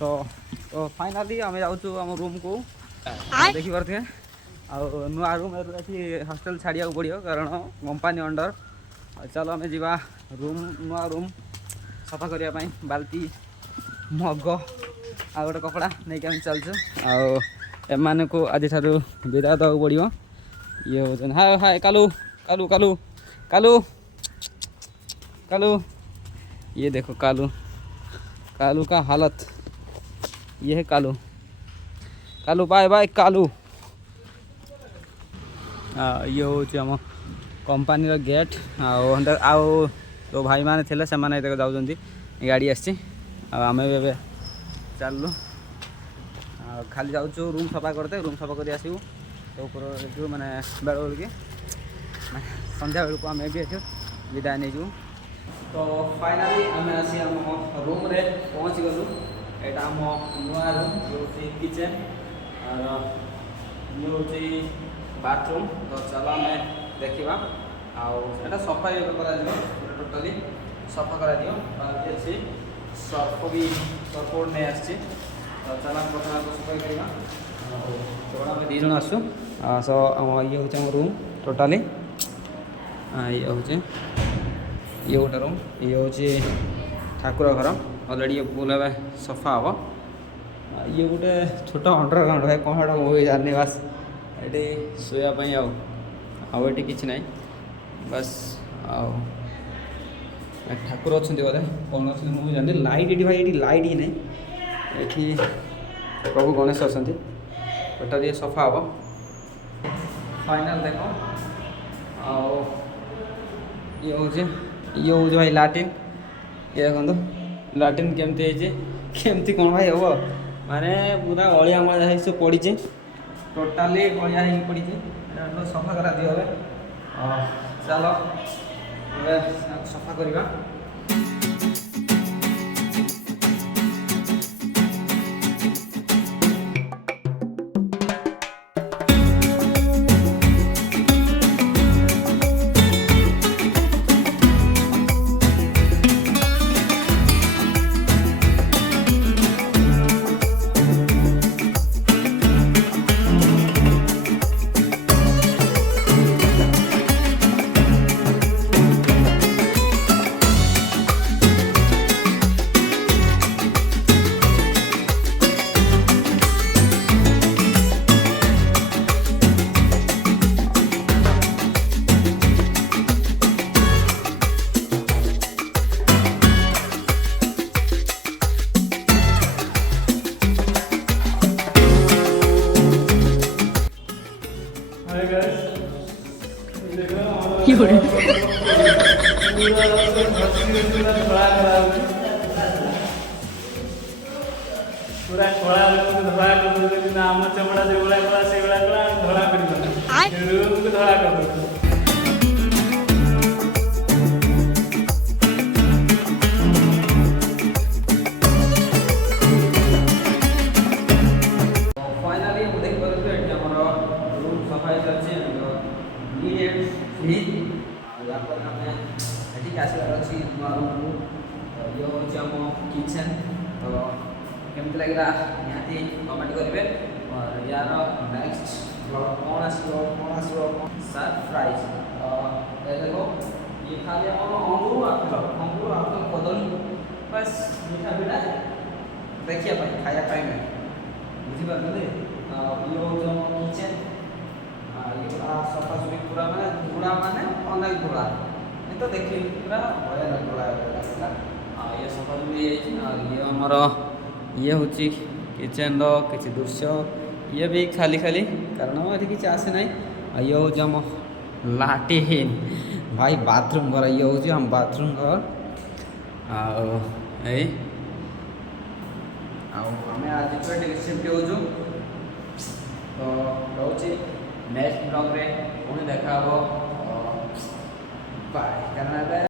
तो तो फाइनाली आम जाऊँ आम रूम को देखी पारे नुआ रूम ये हॉस्टल छाड़िया पड़ो कारण कंपानी अंडर। चलो आम जा रूम नुआ रूम सफा करने बाल्टी मग आ गोटे कपड़ा नहीं आम चलचु आने को आज विदा देवा पड़ो। ये हो हाय हाय कालू कालू कालू कालू कालू ये देखो कालू कालू का हालत ये है। कालू कालू बाय बाय कालू। ये हूँ कंपानी गेट आउ जो भाई मैंने थे से जाऊँ गाड़ी आसी आम चलू खाली जाऊँ रूम सफा करते रूम सफा कर आसू तो ऊपर मैंने बेल बेल संध्या बेलू आम भी विदाय नहीं जाऊँ। तो फाइनाली आम आसी आम रूम रे पहुँची गलु। यहाँ आम नुआ रूम जो किचेन और ये हूँ बाथरूम। तो चलो आम देखा आटा सफा टोटाली सफा कर सर्फ भी सर्फ नहीं आसी। तो चलो प्रथम सफाई करवा आम दी जन आसु सो ये हूँ रूम टोटाली ये हूँ ये गोटे रूम ये हूँ ठाकुर घर अलरेडी ये फुल ए सफा हम। ये गोटे छोट अंडरग्राउंड है कौन टा मुझे जानी बास ये शोयापाई आउे कि ना बस ठाकुर अच्छा बोधे कौन अच्छे मुझे जानी लाइट ये भाई ये लाइट ही नहीं ये प्रभु गणेश अच्छा टोटाल ये सफा हम। फाइनल देख ये हूँ भाई लाट्रिन ये देखो लाट्रिन केमती कौन भाई हम माने पूरा अलिया मलिया सब पड़ी टोटाली अलिया पड़ी सफा करा दियो चलो सफा करवा। पूरा कला धड़ा कर आम चमड़ा जो भाया कला से भाया कला धड़ा कर रूम को धड़ा कर फाइनाली देख पारे रूम सफाई चलती आसबार अच्छी नुआ रूम को ये हूँ आम किचेन। तो केमती लगे निहाती कमेंट करेंगे और यार नेक्स्ट ब्लॉग कौन आसो सरप्राइज देखो ये खाली अंगूर आपेल कदली बस मीठा पीठा देखिए खाया में बुझीपारे। ये हूँ किचेन ये सफासफी पूरा माने धूड़ा माने अनेक धूड़ा नहीं तो देखिए पूरा भयानक धूड़ा ये सफासफी ये आमर ये हूँ किचेन किसी दृश्य ये भी खाली खाली कारण ये किसी आसे ना। ये हूँ आम लाट्रिन भाई बाथरूम घर ये हूँ आम बाथरूम घर आम आज शिफ्ट हो तो रोचे नेक्स्ट ब्लॉग रे पुणी देखा बाय।